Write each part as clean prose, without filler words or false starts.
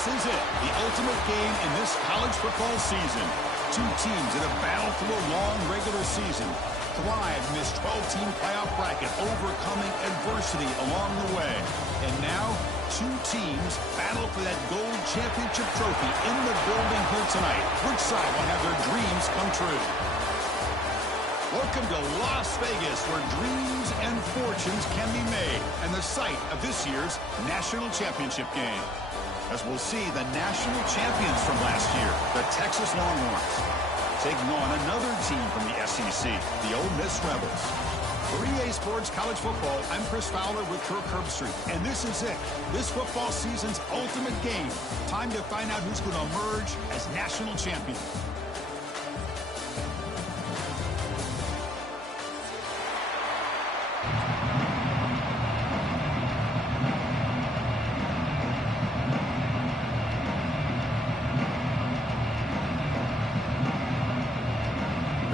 This is it, the ultimate game in this college football season. Two teams that have battled through a long regular season, thrived in this 12-team playoff bracket, overcoming adversity along the way. And now, two teams battle for that gold championship trophy in the building here tonight. Which side will have their dreams come true? Welcome to Las Vegas, where dreams and fortunes can be made, and the site of this year's national championship game. As we'll see the national champions from last year, the Texas Longhorns, taking on another team from the SEC, the Ole Miss Rebels. For EA Sports College Football, I'm Chris Fowler with Kirk Herbstreit, and this is it, this football season's ultimate game. Time to find out who's going to emerge as national champion.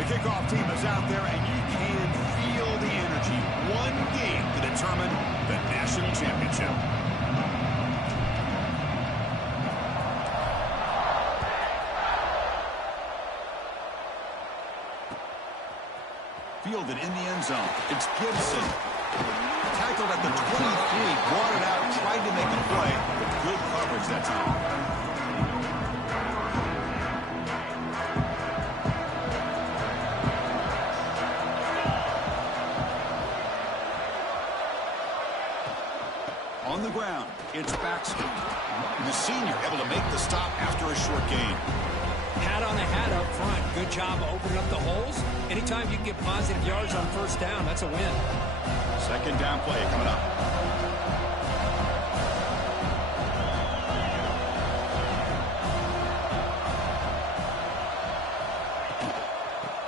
Kickoff team is out there, and you can feel the energy. One game to determine the national championship. Fielded in the end zone. It's Gibson. Tackled at the 23, brought it out, tried to make a play, but good coverage that time. On the ground, it's Baxter. The senior able to make the stop after a short gain. Hat on the hat up front. Good job of opening up the holes. Anytime you can get positive yards on first down, that's a win. Second down play coming up.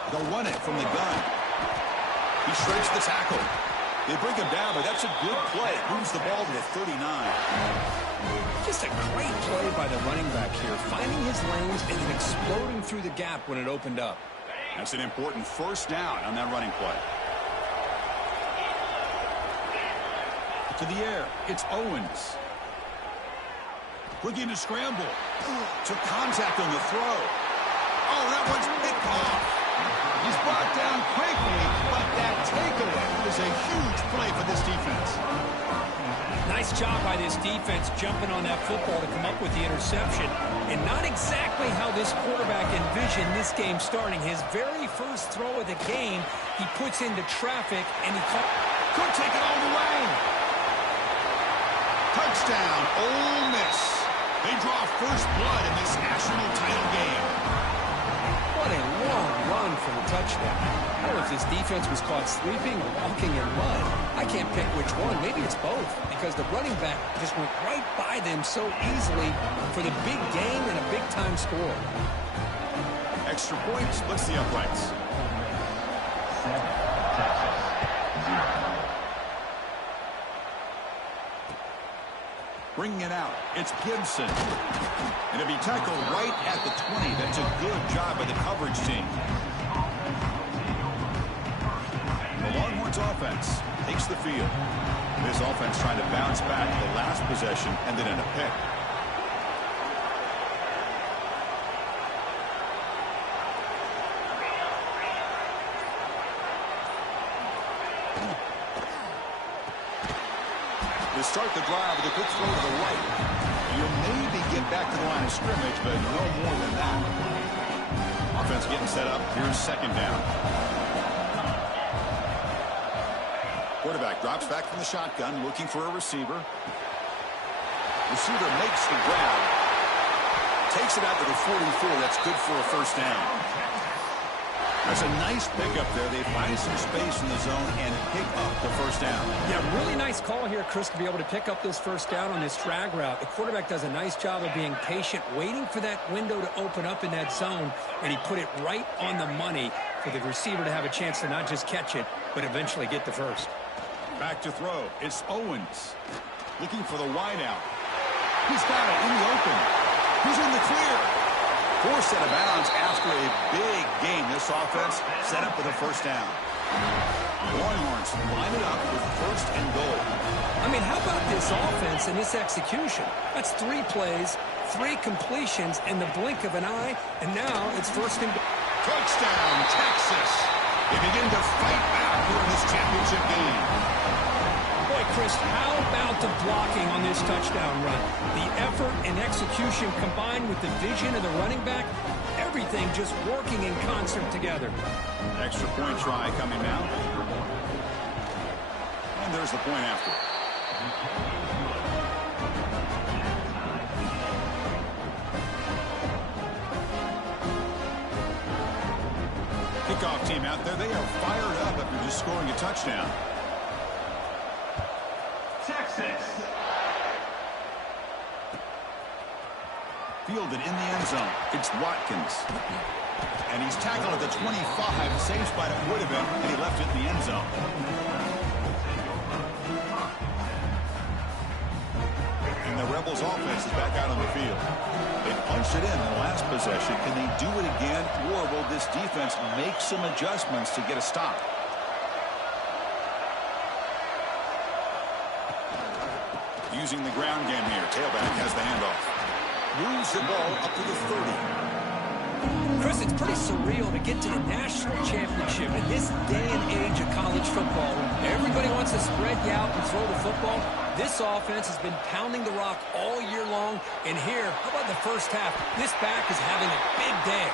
They'll run it from the gun. He shreds the tackle. They bring him down, but that's a good play. Moves the ball to the 39. Just a great play by the running back here, finding his lanes and then exploding through the gap when it opened up. That's an important first down on that running play. To the air, it's Owens. Looking to scramble. Took contact on the throw. Oh, that one's picked off. He's brought down quickly, but that takeaway is a huge play for this defense. Nice job by this defense jumping on that football to come up with the interception. And not exactly how this quarterback envisioned this game starting. His very first throw of the game, he puts into traffic, and he could take it all the way. Touchdown, Ole Miss. They draw first blood in this national title game. What a long run for the touchdown. I don't know if this defense was caught sleeping or walking in mud. I can't pick which one. Maybe it's both, because the running back just went right by them so easily for the big game and a big-time score. Extra point splits the uprights. Bringing it out, it's Gibson. And it'll be tackled right at the 20. That's a good job by the coverage team. The Longhorns offense takes the field. This offense trying to bounce back the last possession and then in a pick. To start the drive with a quick throw to the right. You'll maybe get back to the line of scrimmage, but no more than that. Offense getting set up. Here's second down. Quarterback drops back from the shotgun, looking for a receiver. Receiver makes the grab. Takes it out to the 44. That's good for a first down. That's a nice pickup there. They find some space in the zone and pick up the first down. Yeah, really nice call here, Chris, to be able to pick up this first down on this drag route. The quarterback does a nice job of being patient, waiting for that window to open up in that zone, and he put it right on the money for the receiver to have a chance to not just catch it, but eventually get the first. Back to throw. It's Owens. Looking for the wide out. He's got it in the open. He's in the clear. Forced out of bounds after a big game. This offense set up with a first down. Longhorns line it up with first and goal. I mean, how about this offense and this execution? That's 3 plays, 3 completions in the blink of an eye, and now it's first and goal. Touchdown, Texas. They begin to fight back here in this championship game. Boy, Chris, how about the blocking on this touchdown run? The effort and execution combined with the vision of the running back, everything just working in concert together. Extra point try coming now. And there's the point after. Kickoff team out there, they are fired up after just scoring a touchdown. Texas. Fielded in the end zone. It's Watkins. And he's tackled at the 25. Same spot it would have been, and he left it in the end zone. And the Rebels offense is back out on the field. They punched it in the last possession. Can they do it again, or will this defense make some adjustments to get a stop? Using the ground game here. Tailback has the handoff. Moves the ball up to the 30. Chris, it's pretty surreal to get to the national championship in this day and age of college football. Everybody wants to spread you out and throw the football. This offense has been pounding the rock all year long. And here, how about the first half? This back is having a big day.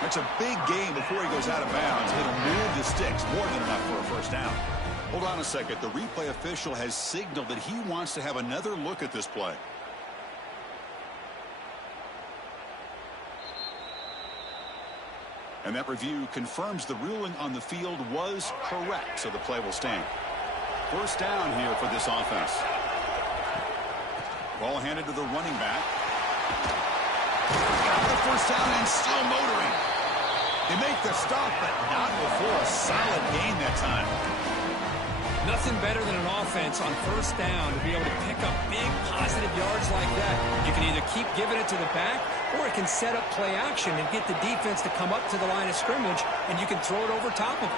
That's a big game before he goes out of bounds. It'll move the sticks more than enough for a first down. Hold on a second. The replay official has signaled that he wants to have another look at this play. And that review confirms the ruling on the field was correct, so the play will stand. First down here for this offense. Ball handed to the running back. Got the first down and still motoring. They make the stop, but not before a solid gain that time. Nothing better than an offense on first down to be able to pick up big positive yards like that. You can either keep giving it to the back, or it can set up play action and get the defense to come up to the line of scrimmage, and you can throw it over top of it.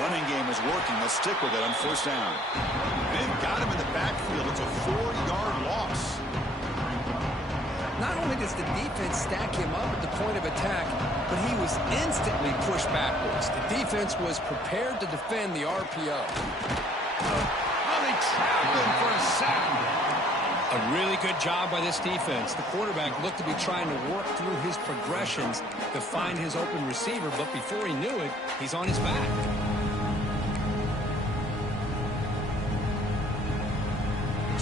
Running game is working. They'll stick with it on first down. They've got him in the backfield. It's a 4-yard loss. Not only does the defense stack him up at the point of attack, but he was instantly pushed backwards. The defense was prepared to defend the RPO. Oh, they trapped him for a sack. A really good job by this defense. The quarterback looked to be trying to work through his progressions to find his open receiver, but before he knew it, he's on his back.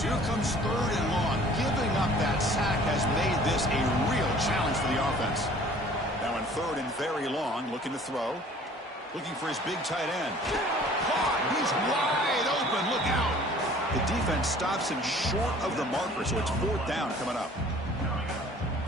Here comes third and long. Giving up that sack has made this a real challenge for the offense. Now in third and very long, looking to throw. Looking for his big tight end. Caught! He's wide open. Look out! The defense stops him short of the marker, so it's fourth down coming up.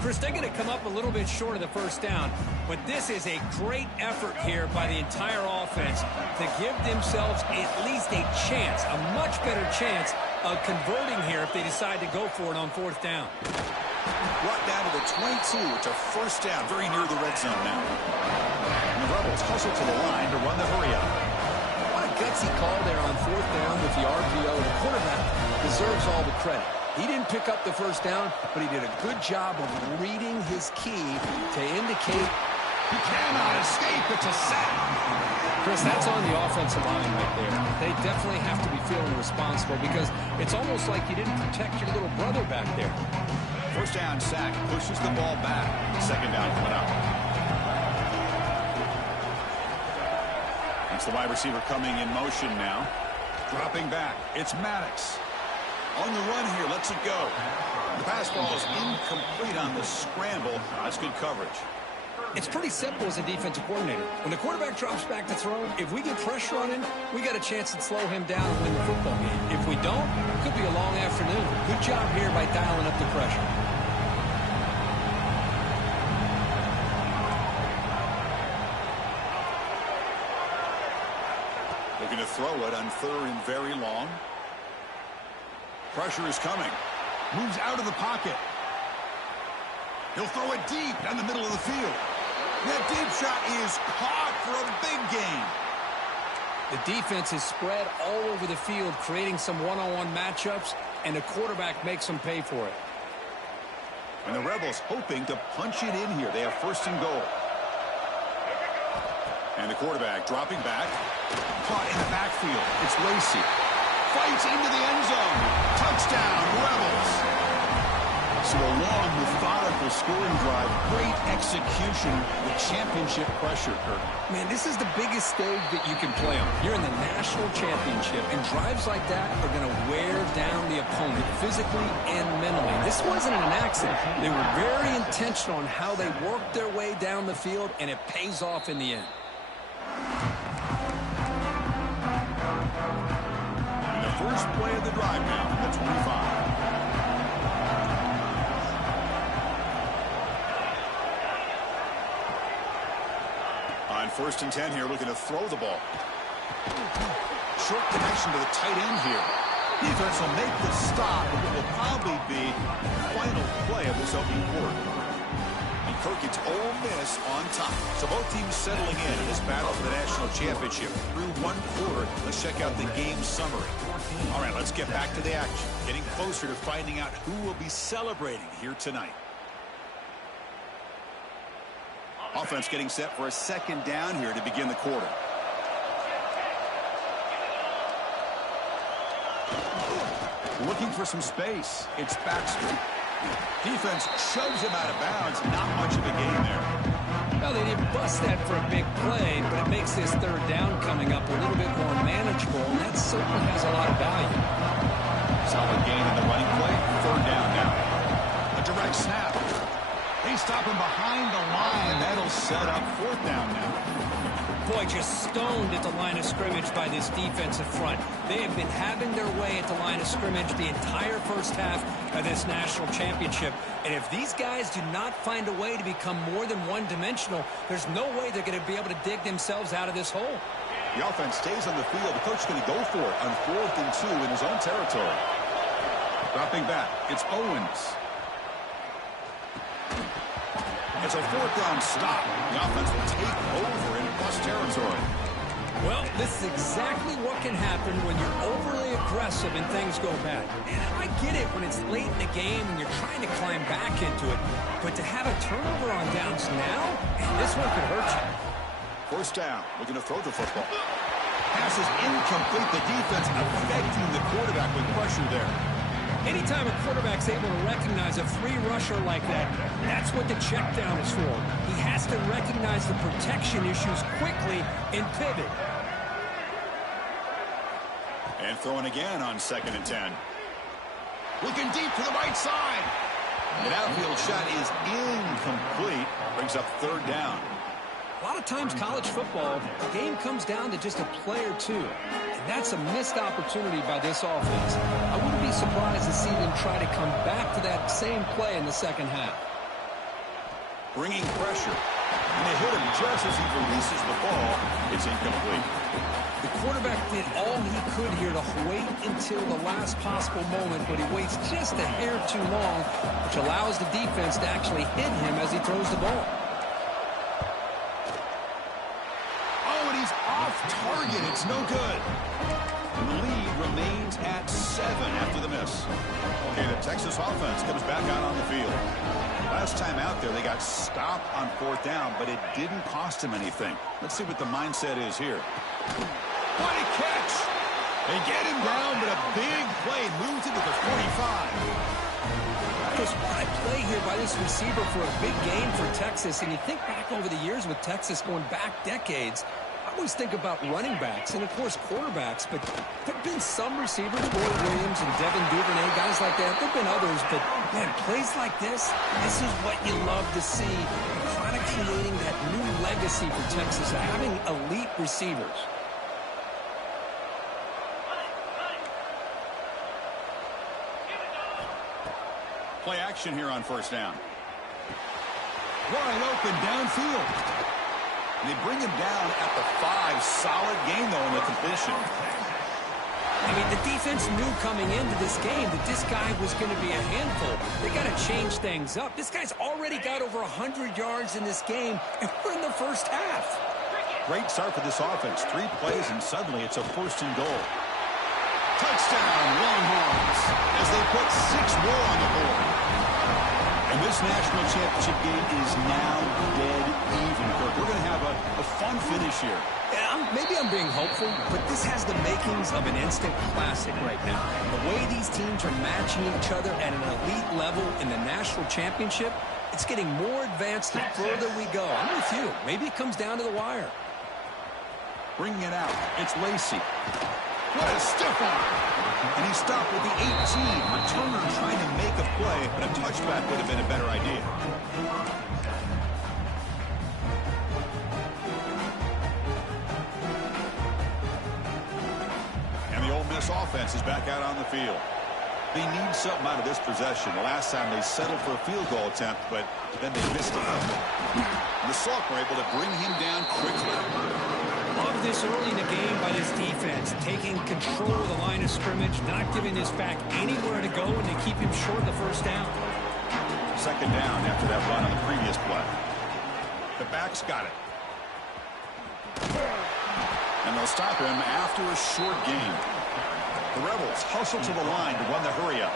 Chris, they're going to come up a little bit short of the first down, but this is a great effort here by the entire offense to give themselves at least a chance, a much better chance of converting here if they decide to go for it on fourth down. Brought down to the 22. It's a first down, very near the red zone now. And the Rebels hustle to the line to run the hurry up. What a gutsy call there on fourth down with the RPO. The quarterback deserves all the credit. He didn't pick up the first down, but he did a good job of reading his key to indicate he cannot escape. It's a sack. Chris, that's on the offensive line right there. They definitely have to be feeling responsible because it's almost like you didn't protect your little brother back there. First down sack pushes the ball back. Second down coming up. That's the wide receiver coming in motion now. Dropping back. It's Maddox. On the run here, lets it go. The pass ball is incomplete on the scramble. That's good coverage. It's pretty simple as a defensive coordinator. When the quarterback drops back to throw, if we get pressure on him, we got a chance to slow him down and win the football game. If we don't, it could be a long afternoon. Good job here by dialing up the pressure. Looking to throw it on third and very long. Pressure is coming. Moves out of the pocket. He'll throw it deep down the middle of the field. That deep shot is caught for a big gain. The defense is spread all over the field, creating some one-on-one matchups, and the quarterback makes them pay for it. And the Rebels hoping to punch it in here. They have first and goal. And the quarterback dropping back. Caught in the backfield. It's Lacey. Fights into the end zone. Touchdown, Rebels. So a long, methodical scoring drive. Great execution with championship pressure, Kirk. Man, this is the biggest stage that you can play on. You're in the national championship, and drives like that are going to wear down the opponent physically and mentally. This wasn't an accident. They were very intentional on how they worked their way down the field, and it pays off in the end. And the first play of the drive now, the 25. On 1st and 10 here, looking to throw the ball. Short connection to the tight end here. Defense will make the stop, but it will probably be the final play of this opening quarter. And Kirk, it's Ole Miss on top. So both teams settling in this battle for the national championship. Through one quarter, let's check out the game summary. All right, let's get back to the action. Getting closer to finding out who will be celebrating here tonight. Offense getting set for a second down here to begin the quarter. Looking for some space. It's Baxter. Defense shoves him out of bounds. Not much of a gain there. Well, they didn't bust that for a big play, but it makes this third down coming up a little bit more manageable, and that certainly has a lot of value. Solid gain in the running play. Third down now. A direct snap. They stop him behind the line. That'll set up 4th down now. Boy, just stoned at the line of scrimmage by this defensive front. They have been having their way at the line of scrimmage the entire first half of this national championship. And if these guys do not find a way to become more than one-dimensional, there's no way they're going to be able to dig themselves out of this hole. The offense stays on the field. The coach is going to go for it on 4th and 2 in his own territory. Dropping back, it's Owens. It's a 4th down stop. The offense will take over in plus territory. Well, this is exactly what can happen when you're overly aggressive and things go bad. And I get it when it's late in the game and you're trying to climb back into it. But to have a turnover on downs now, this one could hurt you. 1st down. Looking to throw the football. Pass is incomplete. The defense affecting the quarterback with pressure there. Anytime a quarterback's able to recognize a free rusher like that, that's what the check down is for. He has to recognize the protection issues quickly and pivot. And throwing again on 2nd and 10. Looking deep to the right side. An outfield shot is incomplete. Brings up 3rd down. A lot of times college football, the game comes down to just a play or two. And that's a missed opportunity by this offense. I wouldn't be surprised to see them try to come back to that same play in the second half. Bringing pressure. And they hit him just as he releases the ball. It's incomplete. The quarterback did all he could here to wait until the last possible moment, but he waits just a hair too long, which allows the defense to actually hit him as he throws the ball. Target, it's no good. And the lead remains at 7 after the miss. Okay, the Texas offense comes back out on the field. Last time out there, they got stopped on 4th down, but it didn't cost them anything. Let's see what the mindset is here. What a catch! They get him down, but a big play moves into the 45. Just what a play here by this receiver for a big gain for Texas. And you think back over the years with Texas going back decades, I always think about running backs and, of course, quarterbacks, but there have been some receivers, Roy Williams and Devin Duvernay, guys like that. There have been others, but, man, plays like this is what you love to see. Kind of creating that new legacy for Texas, having elite receivers. Play action here on 1st down. Wide open downfield. And they bring him down at the 5. Solid gain, though, in the completion. I mean, the defense knew coming into this game that this guy was going to be a handful. They got to change things up. This guy's already got over 100 yards in this game, and we're in the first half. Great start for this offense. 3 plays, and suddenly it's a 1st and goal. Touchdown, Longhorns, as they put 6 more on the board. And this national championship game is now dead even. We're going to have a fun finish here. Yeah, maybe I'm being hopeful, but this has the makings of an instant classic right now. The way these teams are matching each other at an elite level in the national championship, it's getting more advanced the further we go. I'm with you. Maybe it comes down to the wire. Bringing it out, it's Lacey. What a stiff arm. And he stopped with the 18. Returner trying to make a play, but a touchback would have been a better idea. And the Ole Miss offense is back out on the field. They need something out of this possession. The last time they settled for a field goal attempt, but then they missed it. And the Salk were able to bring him down quickly. Love this early in the game by this defense, taking control of the line of scrimmage, not giving this back anywhere to go, and they keep him short of the 1st down. 2nd down after that run on the previous play. The backs got it. And they'll stop him after a short gain. The Rebels hustle to the line to run the hurry-up.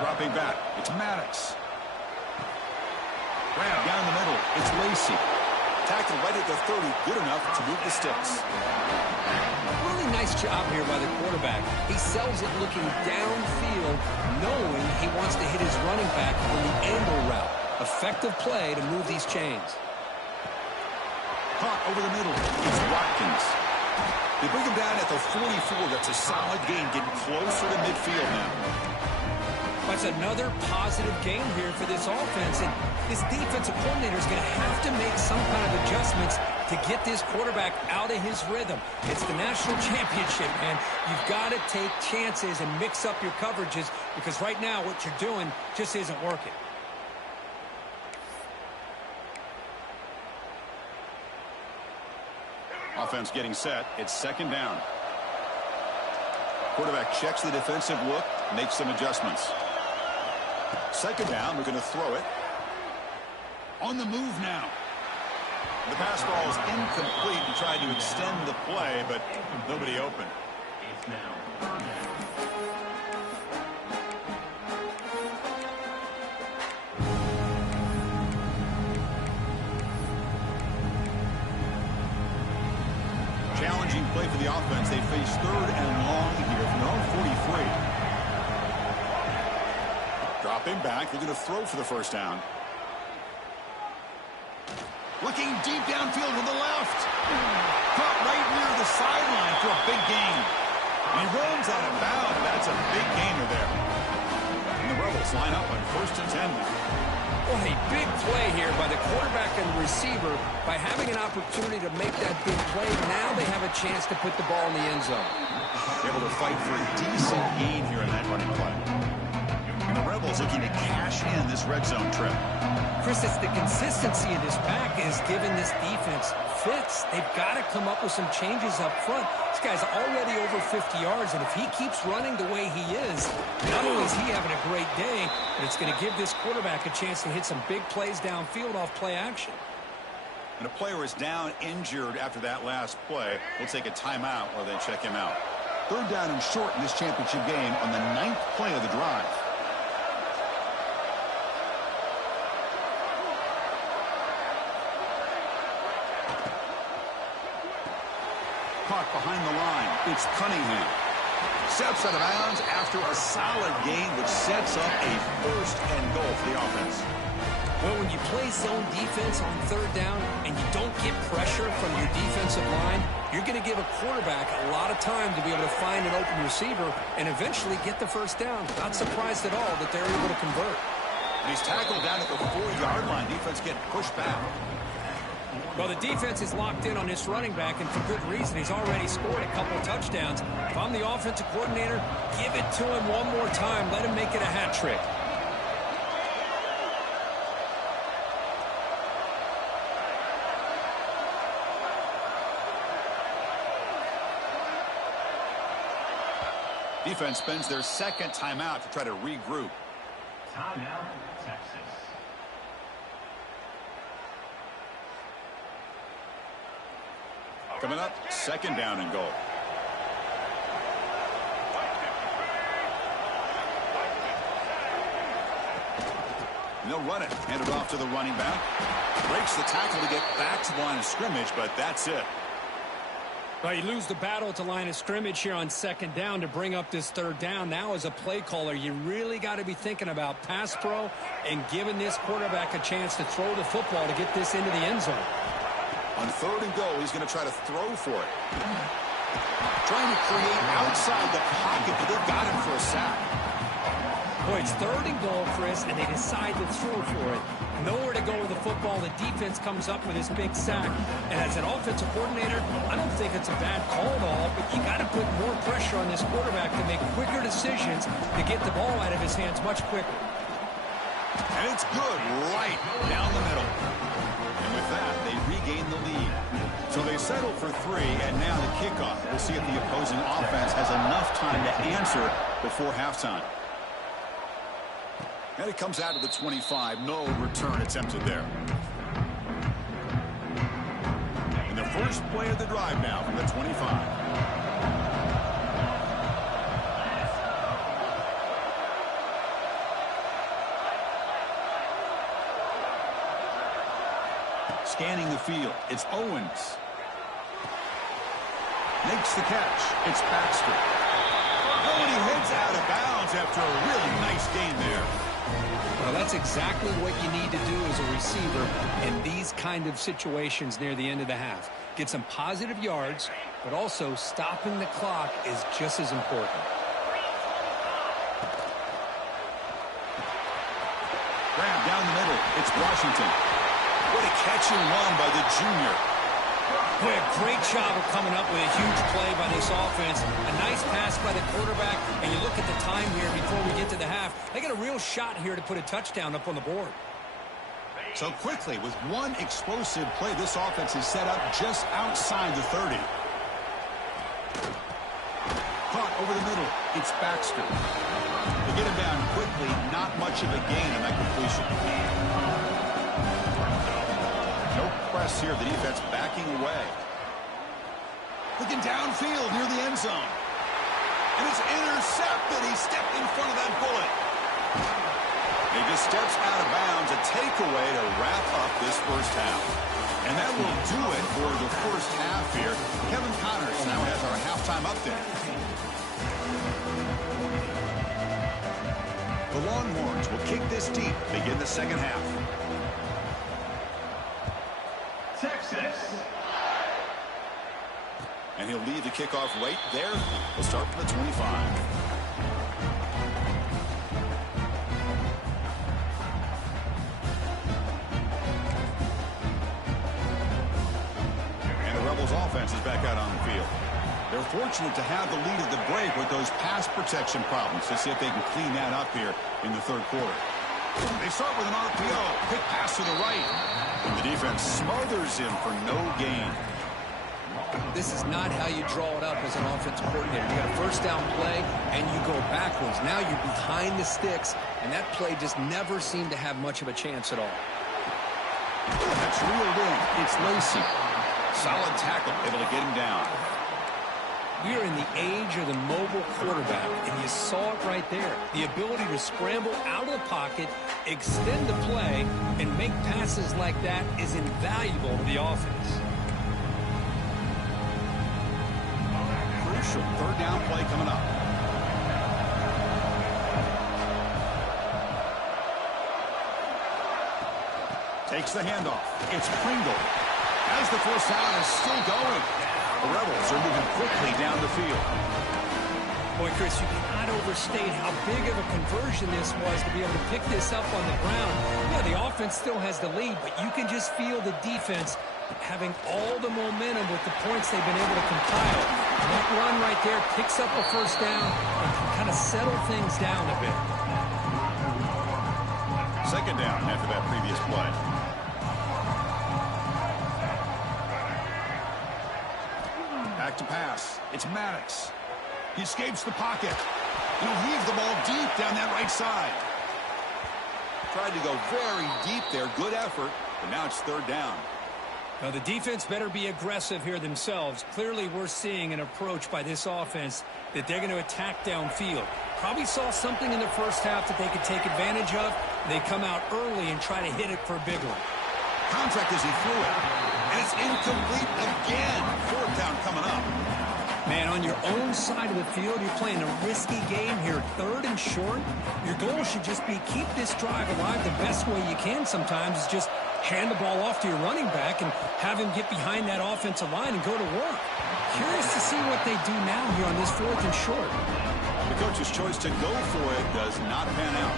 Dropping back, it's Maddox. Grab down the middle, it's Lacey. Tackled right at the 30, good enough to move the sticks. Really nice job here by the quarterback. He sells it looking downfield, knowing he wants to hit his running back on the angle route. Effective play to move these chains. Caught over the middle, it's Watkins. They bring him down at the 44. That's a solid gain, getting closer to midfield now. That's another positive game here for this offense. And this defensive coordinator is going to have to make some kind of adjustments to get this quarterback out of his rhythm. It's the national championship, man. You've got to take chances and mix up your coverages because right now what you're doing just isn't working. Offense getting set. It's 2nd down. Quarterback checks the defensive look, makes some adjustments. 2nd down, we're going to throw it. On the move now. The pass ball is incomplete. He tried to extend the play, but nobody open. Challenging play for the offense. They face 3rd and long here from their own 43. Dropping back. They're going to throw for the 1st down. Looking deep downfield to the left. Caught right near the sideline for a big gain. And he runs out of bounds. That's a big gainer there. And the Rebels line up on 1st and 10 now. Well, a big play here by the quarterback and the receiver. By having an opportunity to make that big play, now they have a chance to put the ball in the end zone. Able to fight for a decent gain here in that running play. And the Rebels looking to cash in this red zone trip. Chris, it's the consistency of this back is giving this defense fits. They've got to come up with some changes up front. This guy's already over 50 yards, and if he keeps running the way he is, not only is he having a great day, but it's going to give this quarterback a chance to hit some big plays downfield off play action. And a player is down injured after that last play. We'll take a timeout or then check him out. 3rd down and short in this championship game on the 9th play of the drive. Caught behind the line. It's Cunningham. Steps out of bounds after a solid gain, which sets up a 1st and goal for the offense. Well, when you play zone defense on 3rd down and you don't get pressure from your defensive line, you're going to give a quarterback a lot of time to be able to find an open receiver and eventually get the 1st down. Not surprised at all that they're able to convert. And he's tackled down at the 4-yard line. Defense getting pushed back. Well, the defense is locked in on this running back, and for good reason. He's already scored a couple of touchdowns. If I'm the offensive coordinator, give it to him one more time. Let him make it a hat trick. Defense spends their 2nd timeout to try to regroup. Timeout, Texas. Coming up, second down and goal. And they'll run it. Hand it off to the running back. Breaks the tackle to get back to the line of scrimmage, but that's it. Well, you lose the battle at the line of scrimmage here on second down to bring up this third down. Now, as a play caller, you really got to be thinking about pass pro and giving this quarterback a chance to throw the football to get this into the end zone. On third and goal, he's going to try to throw for it. Trying to create outside the pocket, but they've got him for a sack. Boy, it's third and goal, Chris, and they decide to throw for it. Nowhere to go with the football. The defense comes up with this big sack. And as an offensive coordinator, I don't think it's a bad call at all, but you got to put more pressure on this quarterback to make quicker decisions to get the ball out of his hands much quicker. And it's good right down the middle. And with that, they regain the lead. So they settle for 3, and now the kickoff. We'll see if the opposing offense has enough time to answer before halftime. And it comes out to the 25. No return attempted there. And the first play of the drive now from the 25. Scanning the field. It's Owens. Makes the catch. It's Baxter. Oh, and he heads out of bounds after a really nice gain there. Well, that's exactly what you need to do as a receiver in these kind of situations near the end of the half. Get some positive yards, but also stopping the clock is just as important. Grab down the middle. It's Washington. What a catch and run by the junior. Boy, a great job of coming up with a huge play by this offense. A nice pass by the quarterback, and you look at the time here before we get to the half. They got a real shot here to put a touchdown up on the board. So quickly, with one explosive play, this offense is set up just outside the 30. Caught over the middle. It's Baxter. They get him down quickly. Not much of a gain on that completion. No press here. The defense backing away. Looking downfield near the end zone. And it's intercepted. He stepped in front of that bullet. He just steps out of bounds. A takeaway to wrap up this first half. And that will do it for the first half here. Kevin Connors now has our halftime update. The Longhorns will kick this deep, begin the second half. Texas. And he'll lead the kickoff right there. We'll start from the 25. And the Rebels offense is back out on the field. They're fortunate to have the lead at the break with those pass protection problems. Let's see if they can clean that up here in the third quarter. They start with an RPO. Quick pass to the right. And the defense smothers him for no gain. This is not how you draw it up as an offensive coordinator. You got a first down play, and you go backwards. Now you're behind the sticks, and that play just never seemed to have much of a chance at all. That's reeled in. It's Lacey. Solid tackle, able to get him down. We are in the age of the mobile quarterback, and you saw it right there. The ability to scramble out of the pocket, extend the play, and make passes like that is invaluable to the offense. Crucial third down play coming up. Takes the handoff. It's Pringle. As the first down is still going. The Rebels are moving quickly down the field. Boy, Chris, you cannot overstate how big of a conversion this was to be able to pick this up on the ground. Yeah, the offense still has the lead, but you can just feel the defense having all the momentum with the points they've been able to compile. And that run right there picks up a first down and can kind of settle things down a bit. Second down after that previous play. Back to pass. It's Maddox. He escapes the pocket. He'll heave the ball deep down that right side. Tried to go very deep there. Good effort. But now it's third down. Now, the defense better be aggressive here themselves. Clearly, we're seeing an approach by this offense that they're going to attack downfield. Probably saw something in the first half that they could take advantage of. They come out early and try to hit it for a big one. Contact as he threw it. And it's incomplete again. Fourth down coming up. Man, on your own side of the field, you're playing a risky game here, third and short. Your goal should just be keep this drive alive the best way you can sometimes is just hand the ball off to your running back and have him get behind that offensive line and go to work. Curious to see what they do now here on this fourth and short. The coach's choice to go for it does not pan out.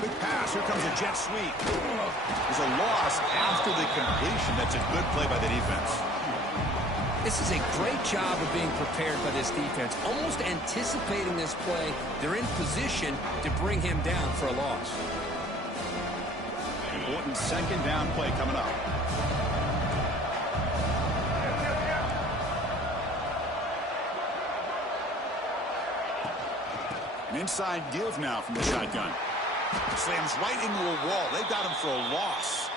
Big pass. Here comes a jet sweep. There's a loss after the completion. That's a good play by the defense. This is a great job of being prepared by this defense. Almost anticipating this play. They're in position to bring him down for a loss. Important second down play coming up. An inside give now from the shotgun. Slams right into a wall. They've got him for a loss.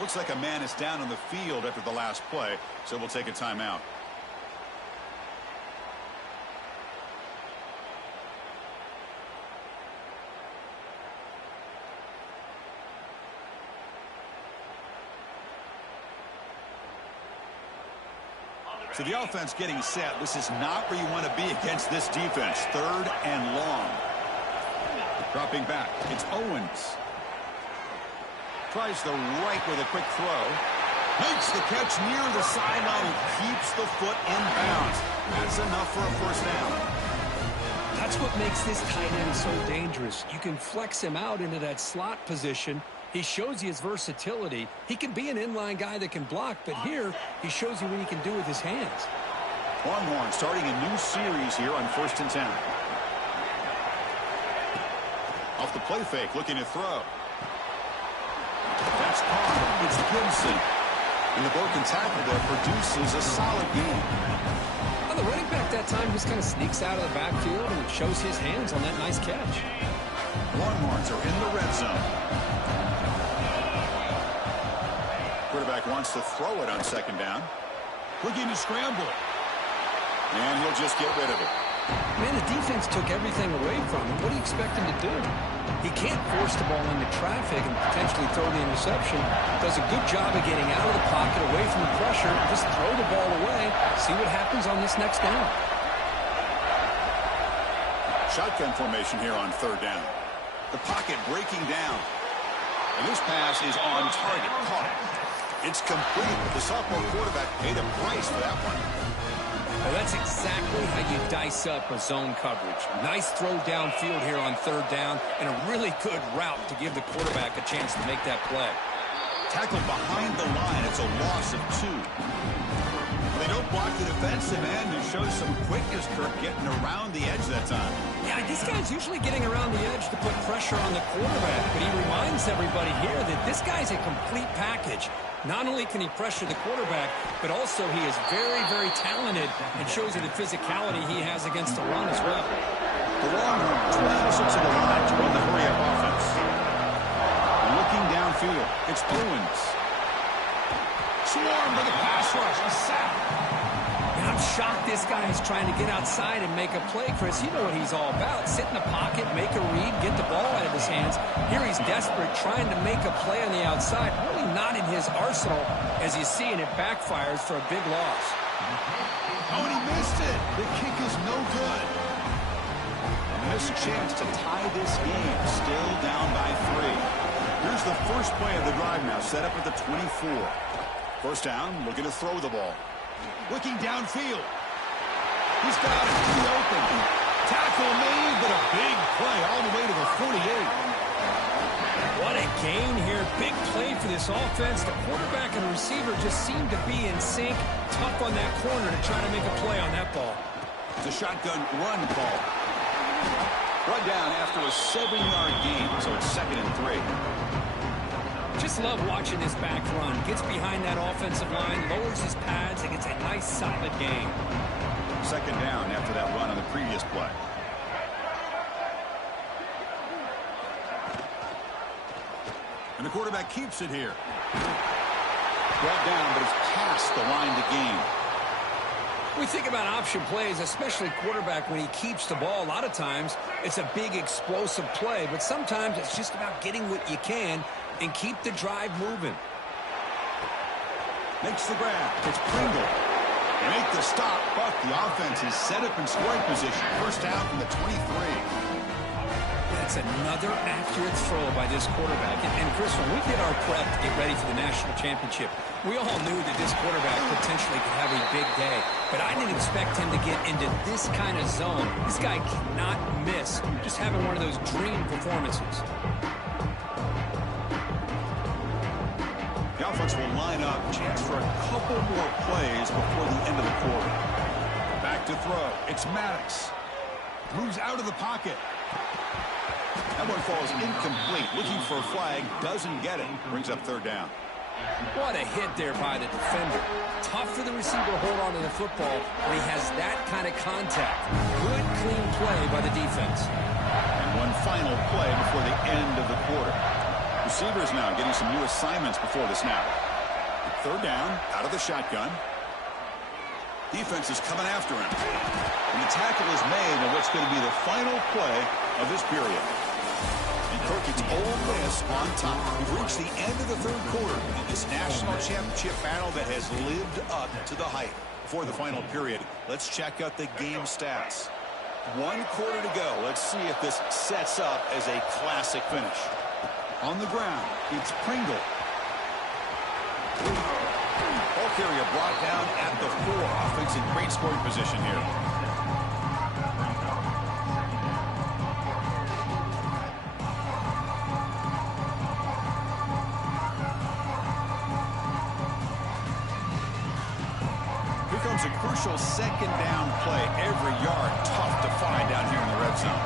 Looks like a man is down on the field after the last play, so we'll take a timeout. So the offense getting set. This is not where you want to be against this defense. Third and long. Dropping back. It's Owens. Tries the right with a quick throw. Makes the catch near the sideline and keeps the foot in bounds. That's enough for a first down. That's what makes this tight end so dangerous. You can flex him out into that slot position. He shows you his versatility. He can be an inline guy that can block, but here he shows you what he can do with his hands. Longhorn starting a new series here on 1st and 10. Off the play fake, looking to throw. That's caught. It's Gibson. And the broken tackle there produces a solid game. Well, the running back that time just kind of sneaks out of the backfield and shows his hands on that nice catch. Longhorns are in the red zone. Quarterback wants to throw it on second down. Looking to scramble. And he'll just get rid of it. Man, the defense took everything away from him. What do you expect him to do? He can't force the ball into traffic and potentially throw the interception. Does a good job of getting out of the pocket, away from the pressure. Just throw the ball away. See what happens on this next down. Shotgun formation here on third down. The pocket breaking down. And this pass is on target. Caught. It's complete. The sophomore quarterback paid a price for that one. Well, that's exactly how you dice up a zone coverage. Nice throw downfield here on third down, and a really good route to give the quarterback a chance to make that play. Tackled behind the line. It's a loss of 2. They don't block the defensive end and shows some quickness, Kirk, getting around the edge that time. Yeah, this guy's usually getting around the edge to put pressure on the quarterback, but he reminds everybody here that this guy's a complete package. Not only can he pressure the quarterback, but also he is very, very talented and shows you the physicality he has against the run as well. The Longhorns closer to the line to run the hurry-up offense. Looking downfield, it's Owens. Swarmed by the pass rush, a sack. And I'm shocked this guy is trying to get outside and make a play, Chris. You know what he's all about. Sit in the pocket, make a read, get the ball out of his hands. Here he's desperate, trying to make a play on the outside. Really not in his arsenal, as you see, and it backfires for a big loss. Oh, and he missed it. The kick is no good. A missed chance to tie this game. Still down by 3. Here's the first play of the drive now, set up at the 24. First down, looking to throw the ball. Looking downfield. He's got it. He's open. Tackle made, but a big play all the way to the 48. What a gain here. Big play for this offense. The quarterback and receiver just seem to be in sync. Tough on that corner to try to make a play on that ball. It's a shotgun run call. Run down after a 7-yard gain, so it's 2nd and 3. Just love watching this back run. Gets behind that offensive line, lowers his pads, and gets a nice, solid gain. Second down after that run on the previous play. And the quarterback keeps it here. Brought down, but it's past the line to gain. We think about option plays, especially quarterback, when he keeps the ball. A lot of times, it's a big, explosive play, but sometimes it's just about getting what you can and keep the drive moving. Makes the grab. It's Pringle. They make the stop, but the offense is set up in scoring position. First down from the 23. That's another accurate throw by this quarterback. And Chris, when we did our prep to get ready for the national championship, we all knew that this quarterback potentially could have a big day. But I didn't expect him to get into this kind of zone. This guy cannot miss. Just having one of those dream performances. The offense will line up. Chance for a couple more plays before the end of the quarter. Back to throw. It's Maddox. Moves out of the pocket. That one falls incomplete. Looking for a flag. Doesn't get it. Brings up third down. What a hit there by the defender. Tough for the receiver to hold on to the football when he has that kind of contact. Good, clean play by the defense. And one final play before the end of the quarter. Receivers now getting some new assignments before the snap. Third down, out of the shotgun. Defense is coming after him. And the tackle is made on what's going to be the final play of this period. And Kirk, it's Ole Miss on top. We've reached the end of the third quarter in this national championship battle that has lived up to the hype. For the final period, let's check out the game stats. 1 quarter to go. Let's see if this sets up as a classic finish. On the ground, it's Pringle. Ball carrier brought down at the 4. Offense in great scoring position here. Here comes a crucial second down play. Every yard tough to find down here in the red zone.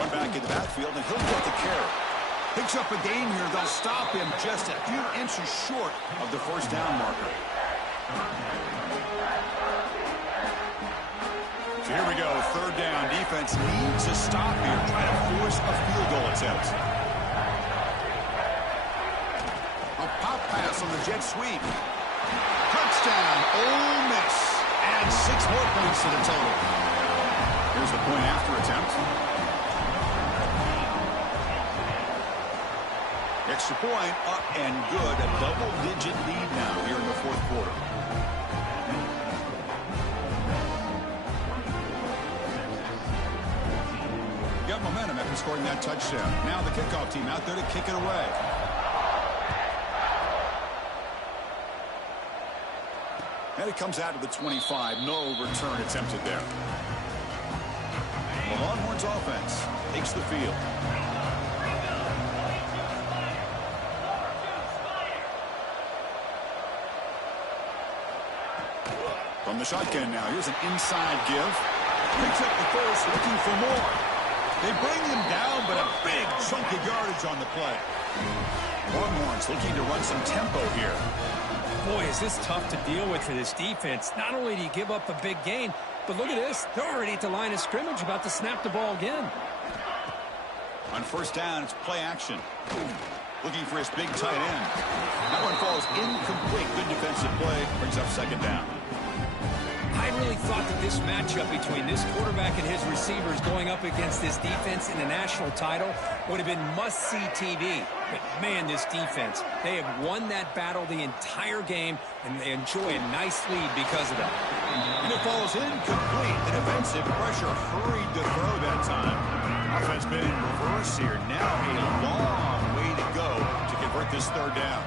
One back in the backfield, and he'll get the carry. Picks up a gain here. They'll stop him just a few inches short of the first down marker. So here we go, third down. Defense needs a stop here, trying to force a field goal attempt. A pop pass on the jet sweep. Touchdown, Ole Miss. Adds 6 more points to the total. Here's the point after attempt. Extra point, up and good. A double-digit lead now here in the fourth quarter. Got momentum after scoring that touchdown. Now the kickoff team out there to kick it away. And it comes out of the 25. No return attempted there. The Longhorns offense takes the field. From the shotgun now, here's an inside give. Picks up the first, looking for more. They bring him down, but a big chunk of yardage on the play. Longhorns looking to run some tempo here. Boy, is this tough to deal with for this defense. Not only do you give up a big gain, but look at this. They're already at the line of scrimmage, about to snap the ball again. On first down, it's play action. Looking for his big tight end. That one falls incomplete. Good defensive play. Brings up second down. I really thought that this matchup between this quarterback and his receivers going up against this defense in the national title would have been must-see TV. But, man, this defense, they have won that battle the entire game, and they enjoy a nice lead because of that. And it falls incomplete. The defensive pressure hurried to throw that time. Offense been in reverse here. Now a long way to go to convert this third down.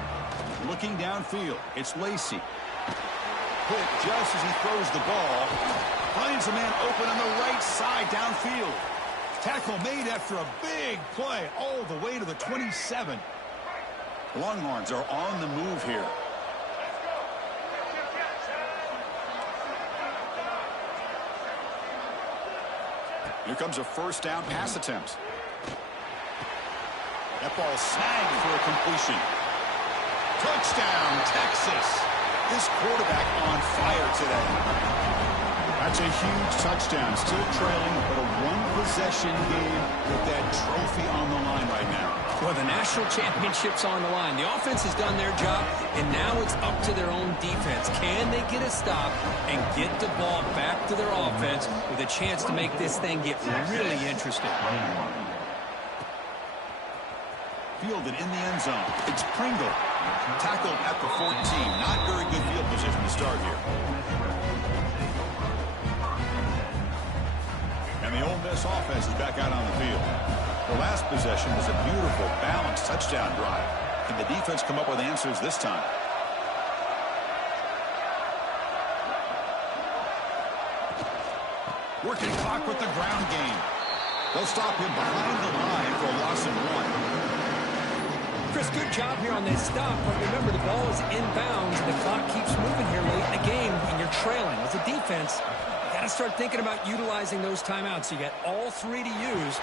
Looking downfield, it's Lacey. Hit just as he throws the ball. Finds a man open on the right side downfield. Tackle made after a big play all the way to the 27. Longhorns are on the move here. Here comes a first down pass attempt. That ball snagged for a completion. Touchdown, Texas. This quarterback on fire today. That's a huge touchdown. Still trailing, but a one-possession game with that trophy on the line right now. Well, the national championship's on the line. The offense has done their job, and now it's up to their own defense. Can they get a stop and get the ball back to their offense with a chance to make this thing get really interesting? Fielded in the end zone. It's Pringle. Tackled at the 14. Not very good field position to start here. And the Ole Miss offense is back out on the field. The last possession was a beautiful, balanced touchdown drive. Can the defense come up with answers this time? Working clock with the ground game. They'll stop him behind the line for a loss of 1. Chris, good job here on this stop, but remember the ball is inbounds and the clock keeps moving here late in the game and you're trailing. As a defense, you got to start thinking about utilizing those timeouts. You got all 3 to use.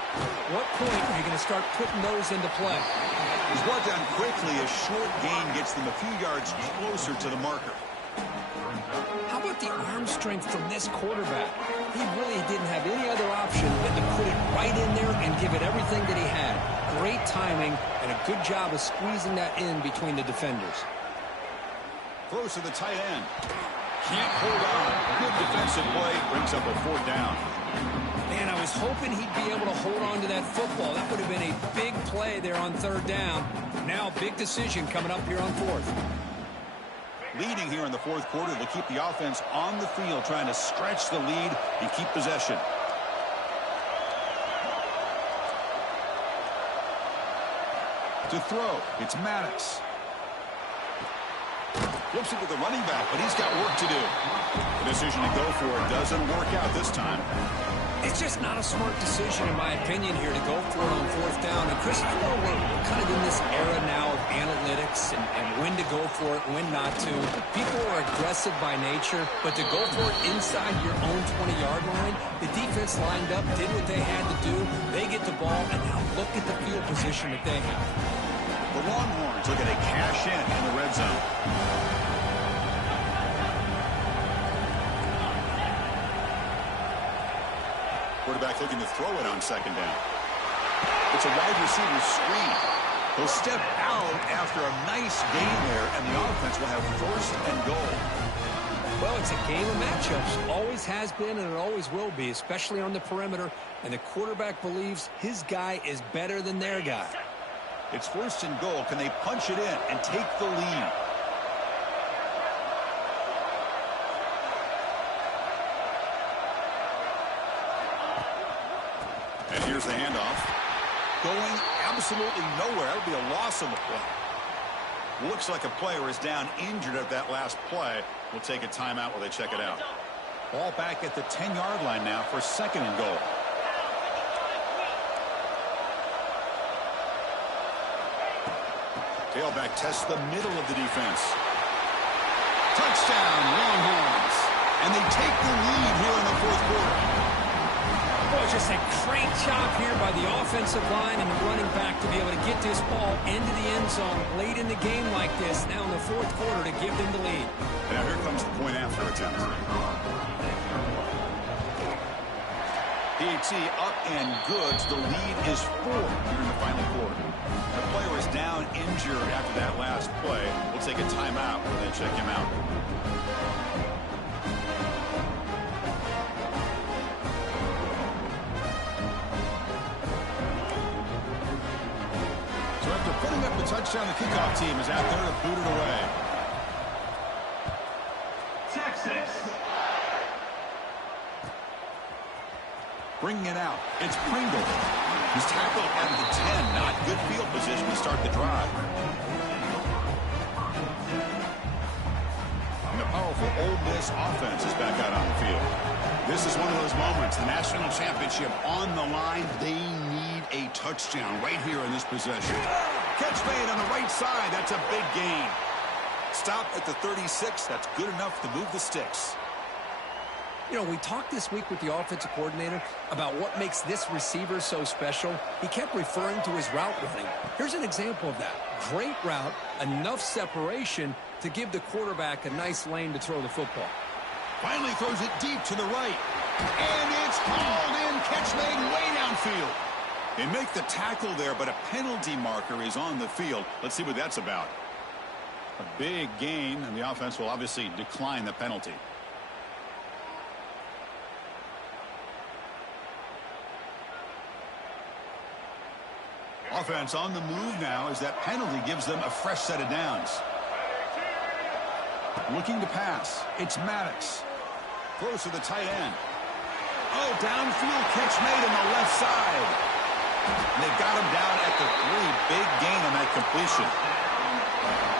What point are you going to start putting those into play? He's brought down quickly. A short gain gets them a few yards closer to the marker. How about the arm strength from this quarterback? He really didn't have any other option than to put it right in there and give it everything that he had. Great timing and a good job of squeezing that in between the defenders. Throws to the tight end. Can't hold on. Good defensive play. Brings up a 4th down. Man, I was hoping he'd be able to hold on to that football. That would have been a big play there on 3rd down. Now, big decision coming up here on 4th. Leading here in the 4th quarter to keep the offense on the field, trying to stretch the lead and keep possession. To throw, it's Maddox. Flips it to the running back, but he's got work to do. The decision to go for it doesn't work out this time. It's just not a smart decision, in my opinion, here to go for it on 4th down. And, Chris, I know we're kind of in this era now of analytics and when to go for it, when not to. People are aggressive by nature, but to go for it inside your own 20-yard line, the defense lined up, did what they had to do. They get the ball, and now look at the field position that they have. The Longhorns looking to cash in the red zone. Quarterback looking to throw it on 2nd down. It's a wide receiver screen. He'll step out after a nice gain there, and the offense will have 1st and goal. Well, it's a game of matchups. Always has been, and it always will be, especially on the perimeter. And the quarterback believes his guy is better than their guy. It's 1st and goal. Can they punch it in and take the lead? And here's the handoff. Going absolutely nowhere. That would be a loss on the play. Looks like a player is down injured at that last play. We'll take a timeout while they check it out. Ball back at the 10-yard line now for 2nd and goal. Tailback tests the middle of the defense. Touchdown, Longhorns. And they take the lead here in the 4th quarter. Boy, just a great job here by the offensive line and the running back to be able to get this ball into the end zone late in the game like this, now in the 4th quarter, to give them the lead. Now here comes the point after attempt. PAT up and good. The lead is 4 here in the final quarter. The player is down injured after that last play. We'll take a timeout while they check him out. So after putting up the touchdown, the kickoff team is out there to boot it away. Texas. Bringing it out, it's Pringle. He's tackled at the 10. Not good field position to start the drive. And the powerful Ole Miss offense is back out on the field. This is one of those moments. The national championship on the line. They need a touchdown right here in this possession. Catch made on the right side. That's a big gain. Stop at the 36. That's good enough to move the sticks. You know, we talked this week with the offensive coordinator about what makes this receiver so special. He kept referring to his route running. Here's an example of that. Great route, enough separation to give the quarterback a nice lane to throw the football. Finally throws it deep to the right. And it's hauled in. Catch made way downfield. They make the tackle there, but a penalty marker is on the field. Let's see what that's about. A big gain, and the offense will obviously decline the penalty. Offense on the move now as that penalty gives them a fresh set of downs. Looking to pass. It's Maddox. Throws to the tight end. Oh, downfield catch made on the left side. And they got him down at the 3. Big gain on that completion.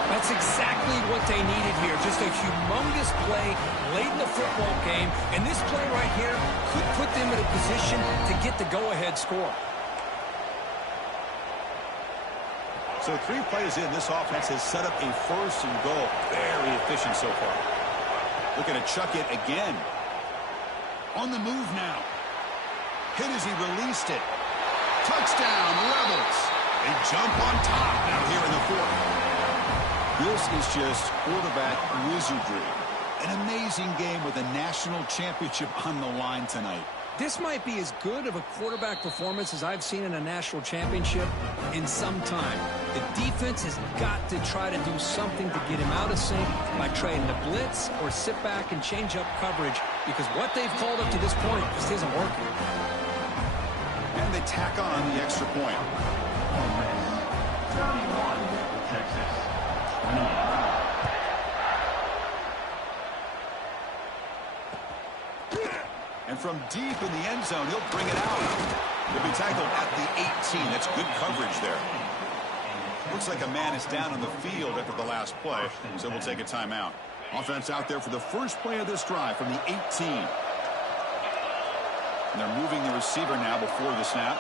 That's exactly what they needed here. Just a humongous play late in the football game. And this play right here could put them in a position to get the go-ahead score. So 3 plays in, this offense has set up a 1st and goal. Very efficient so far. Looking to chuck it again. On the move now. Hit as he released it. Touchdown, Rebels. They jump on top now here in the 4th. This is just quarterback wizardry. An amazing game with a national championship on the line tonight. This might be as good of a quarterback performance as I've seen in a national championship in some time. The defense has got to try to do something to get him out of sync by trying to blitz or sit back and change up coverage, because what they've called up to this point just isn't working. And they tack on the extra point. Texas. And from deep in the end zone, he'll bring it out. He'll be tackled at the 18. That's good coverage there. Looks like a man is down on the field after the last play, so we'll take a timeout. Offense out there for the first play of this drive from the 18. And they're moving the receiver now before the snap.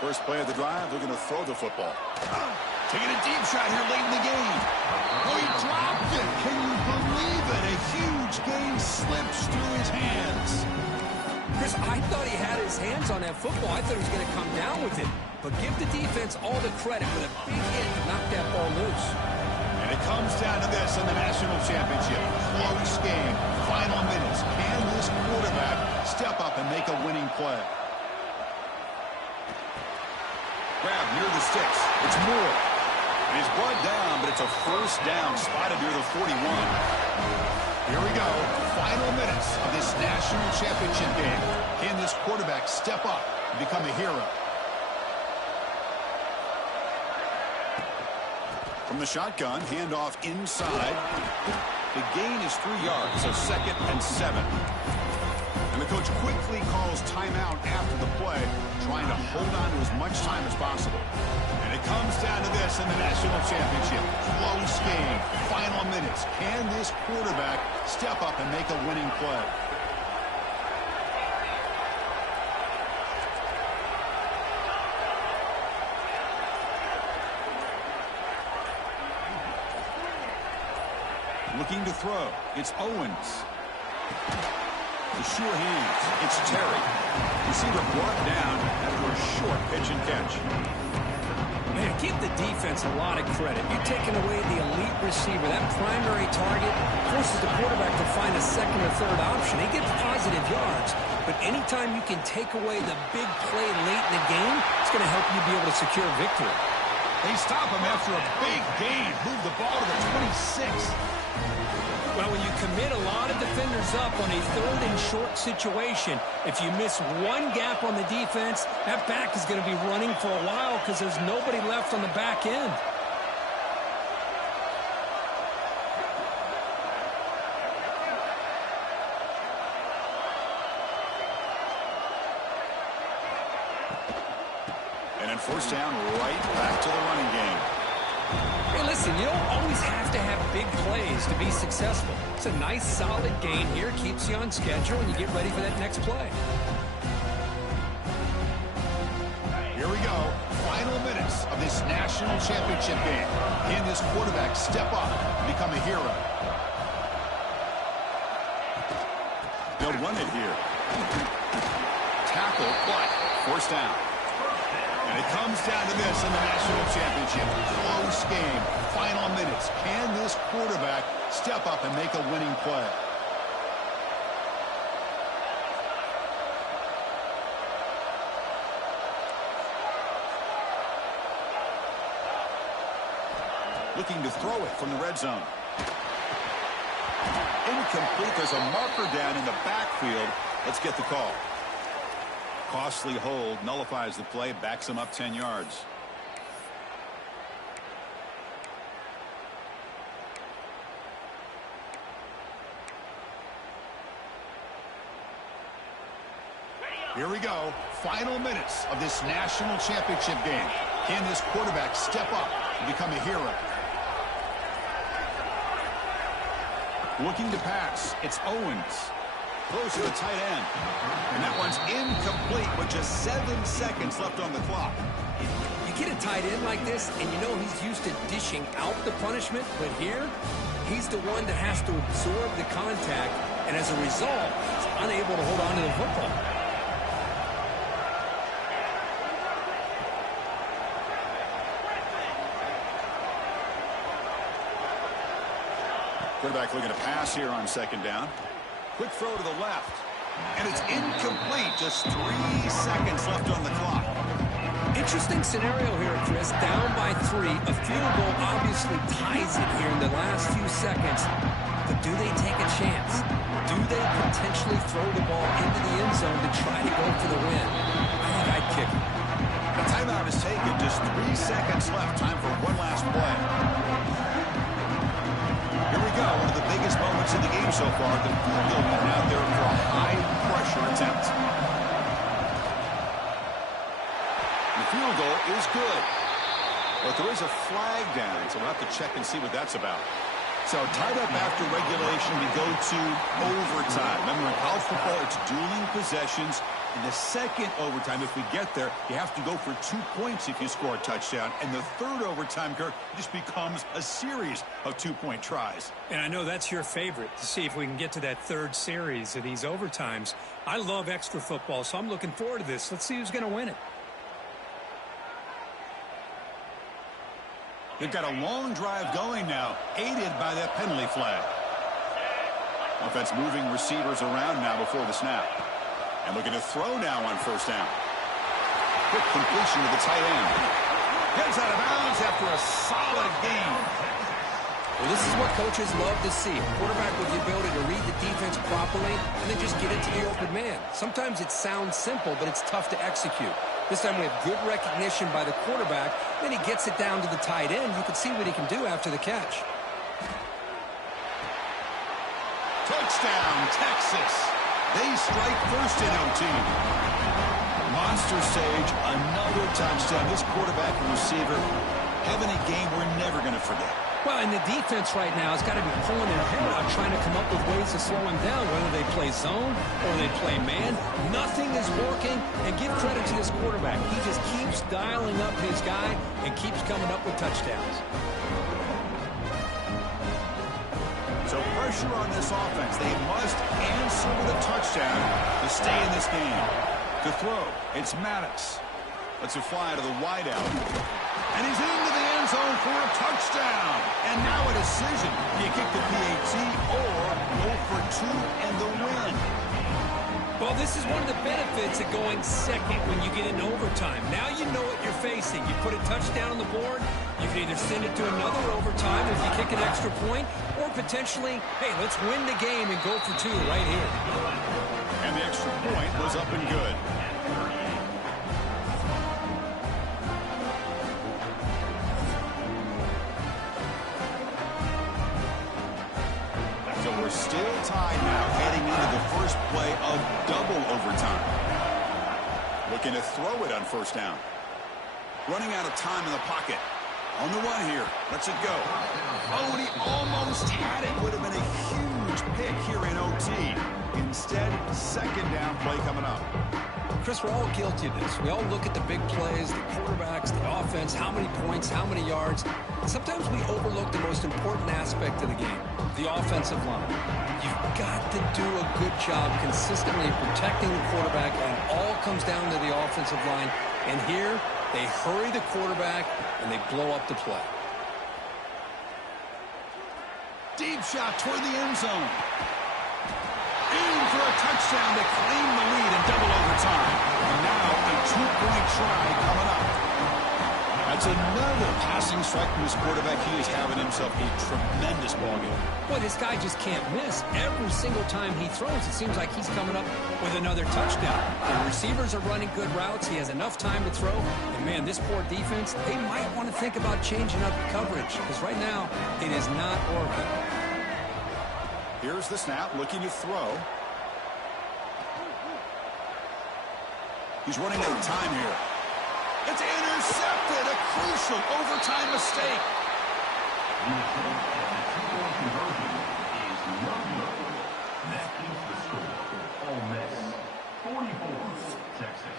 First play of the drive, they're going to throw the football. Taking a deep shot here late in the game. Oh, he dropped it. Can you believe it? A huge gain slips through his hands. Chris, I thought he had his hands on that football. I thought he was going to come down with it. But give the defense all the credit with a big hit to knock that ball loose. And it comes down to this in the national championship. Close game. Final minutes. Can this quarterback step up and make a winning play? Grab near the sticks. It's Moore. And he's brought down, but it's a first down spotted near the 41. Here we go. Final minutes of this national championship game. Can this quarterback step up and become a hero? From the shotgun, handoff inside. The gain is 3 yards, so 2nd and 7. And the coach quickly calls timeout after the play, trying to hold on to as much time as possible. And it comes down to this in the national championship. Close game. Final minutes. Can this quarterback step up and make a winning play? Looking to throw. It's Owens. The sure hands. It's Terry. Receiver brought down after a short pitch and catch. Man, give the defense a lot of credit. You're taking away the elite receiver. That primary target forces the quarterback to find a second or third option. He gets positive yards. But anytime you can take away the big play late in the game, it's going to help you be able to secure victory. They stop him after a big gain. Move the ball to the 26. Well, when you commit a lot of defenders up on a 3rd and short situation, if you miss one gap on the defense, that back is going to be running for a while because there's nobody left on the back end. And then first down, right back to the running game. Hey, listen, you don't always have to have big plays to be successful. It's a nice, solid gain here. Keeps you on schedule, and you get ready for that next play. Here we go. Final minutes of this national championship game. Can this quarterback step up and become a hero? They'll run it here. Tackle, but first down. And it comes down to this in the national championship. Close game. Final minutes. Can this quarterback step up and make a winning play? Looking to throw it from the red zone. Incomplete. There's a marker down in the backfield. Let's get the call. Costly hold. Nullifies the play. Backs him up 10 yards. Here we go. Final minutes of this national championship game. Can this quarterback step up and become a hero? Looking to pass. It's Owens. Close to the tight end. And that one's incomplete with just 7 seconds left on the clock. You get a tight end like this, and you know he's used to dishing out the punishment, but here, he's the one that has to absorb the contact, and as a result, he's unable to hold on to the football. Quarterback looking to pass here on second down. Quick throw to the left. And it's incomplete. Just 3 seconds left on the clock. Interesting scenario here, Chris. Down by 3. A field goal obviously ties it here in the last few seconds. But do they take a chance? Do they potentially throw the ball into the end zone to try to go for the win? I think I'd kick it. The timeout is taken. Just 3 seconds left. Time for one last play. Here we go. One of the biggest moments in the game so far. The field goal went out there for a high-pressure attempt. The field goal is good. But there is a flag down, so we'll have to check and see what that's about. So tied up after regulation, we go to overtime. Remember, in college football, it's dueling possessions. In the second overtime, if we get there, you have to go for 2 points if you score a touchdown. And the third overtime, Kirk, just becomes a series of 2-point tries. And I know that's your favorite, to see if we can get to that third series of these overtimes. I love extra football, so I'm looking forward to this. Let's see who's going to win it. They've got a long drive going now, aided by that penalty flag. Offense moving receivers around now before the snap. And looking to throw now on first down. Quick completion to the tight end. Gets out of bounds after a solid game. Well, this is what coaches love to see. A quarterback with the ability to read the defense properly and then just get it to the open man. Sometimes it sounds simple, but it's tough to execute. This time we have good recognition by the quarterback. Then he gets it down to the tight end. You can see what he can do after the catch. Touchdown, Texas. They strike first in OT. Monster Sage, another touchdown. This quarterback and receiver having a game we're never going to forget. Well, and the defense right now has got to be pulling their hair out, trying to come up with ways to slow him down, whether they play zone or they play man. Nothing is working, and give credit to this quarterback. He just keeps dialing up his guy and keeps coming up with touchdowns. So pressure on this offense. They must answer with a touchdown to stay in this game. To throw, it's Maddox. Lets it fly to the wideout. And he's into the end zone for a touchdown. And now a decision. Do you kick the PAT or go for 2 and the win? Well, this is one of the benefits of going second when you get into overtime. Now you know what you're facing. You put a touchdown on the board, you can either send it to another overtime if you kick an extra point, or potentially, hey, let's win the game and go for 2 right here. And the extra point was up and good. So we're still tied now, heading into the first play of double overtime. Looking to throw it on first down. Running out of time in the pocket. On the run here. Lets it go. Oh, and he almost had it. Would have been a huge pick here in OT. Instead, second down play coming up. Chris, we're all guilty of this. We all look at the big plays, the quarterbacks, the offense, how many points, how many yards. Sometimes we overlook the most important aspect of the game, the offensive line. You've got to do a good job consistently protecting the quarterback, and it all comes down to the offensive line. And here, they hurry the quarterback, and they blow up the play. Deep shot toward the end zone. In for a touchdown to claim the lead in double overtime. And now a two-point try coming up. That's another passing strike from his quarterback. He is having himself a tremendous ballgame. Boy, this guy just can't miss. Every single time he throws, it seems like he's coming up with another touchdown. The receivers are running good routes. He has enough time to throw. And, man, this poor defense, they might want to think about changing up coverage because right now it is not working. Here's the snap, looking to throw. He's running out of time here. It's intercepted, a crucial overtime mistake. That keeps the score. Ole Miss 44, Texas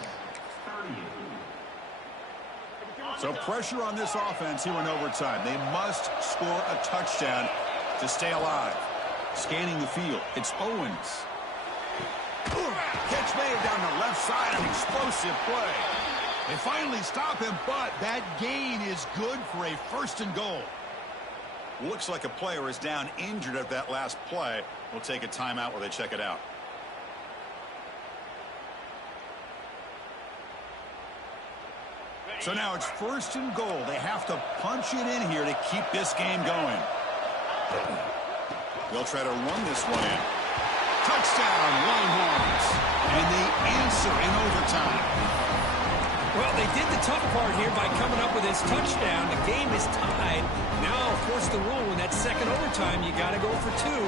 38. So pressure on this offense here in overtime. They must score a touchdown to stay alive. Scanning the field, it's Owens. Catch made down the left side, an explosive play. They finally stop him, but that gain is good for a first and goal. Looks like a player is down injured at that last play. We'll take a timeout while they check it out. So now it's first and goal. They have to punch it in here to keep this game going. They'll try to run this one in. Touchdown, Longhorns. And they answer in overtime. Well, they did the tough part here by coming up with this touchdown. The game is tied. Now, of course, the rule in that second overtime, you got to go for two.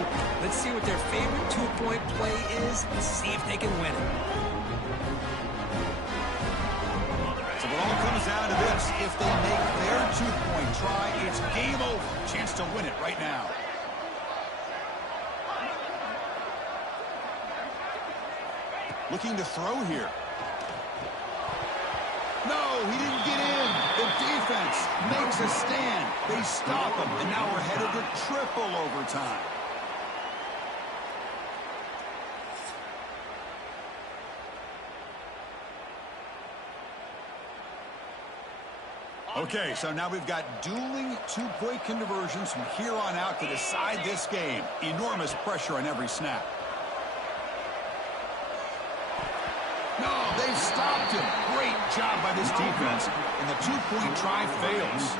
Let's see what their favorite two-point play is and see if they can win it. So it all comes down to this. If they make their two-point try, it's game over. Chance to win it right now. Looking to throw here. No, he didn't get in. The defense makes a stand. They stop him, and now we're headed to triple overtime. Okay, so now we've got dueling two-point conversions from here on out to decide this game. Enormous pressure on every snap. No, they stopped him. Great job by this defense. And the two-point try fails.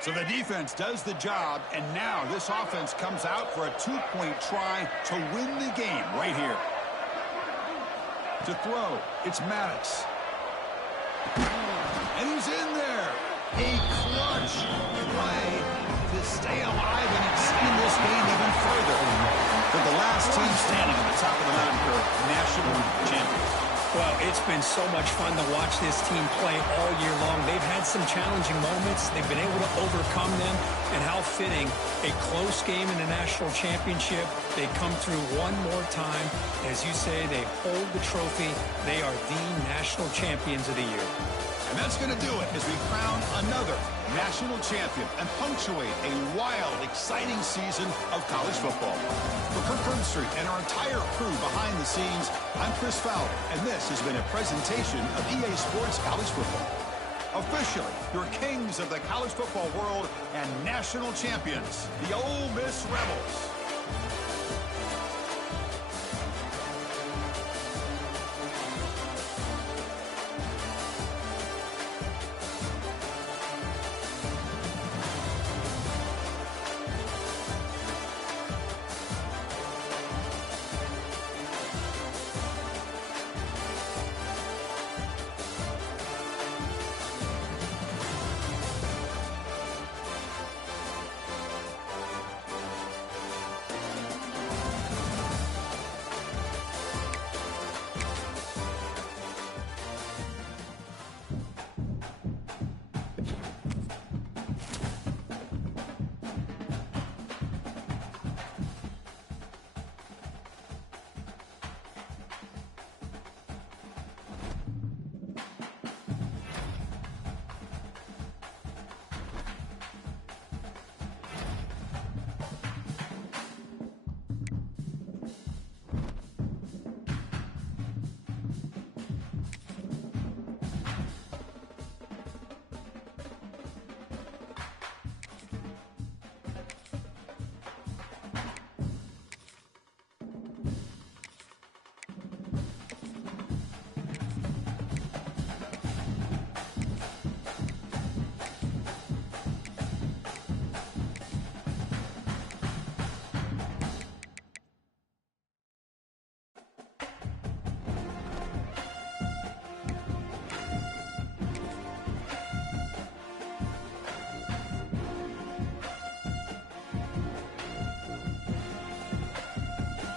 So the defense does the job, and now this offense comes out for a two-point try to win the game right here. To throw, it's Maddox. And he's in there. A clutch play to stay alive and extend this game even further. For the last team standing at the top of the mountain for national champions. Well, it's been so much fun to watch this team play all year long. They've had some challenging moments. They've been able to overcome them. And how fitting, a close game in the national championship. They come through one more time. As you say, they hold the trophy. They are the national champions of the year. And that's going to do it as we crown another national champion and punctuate a wild, exciting season of college football. For Kirk Herbstreit and our entire crew behind the scenes, I'm Chris Fowler, and this has been a presentation of EA Sports College Football. Officially, your kings of the college football world and national champions, the Ole Miss Rebels.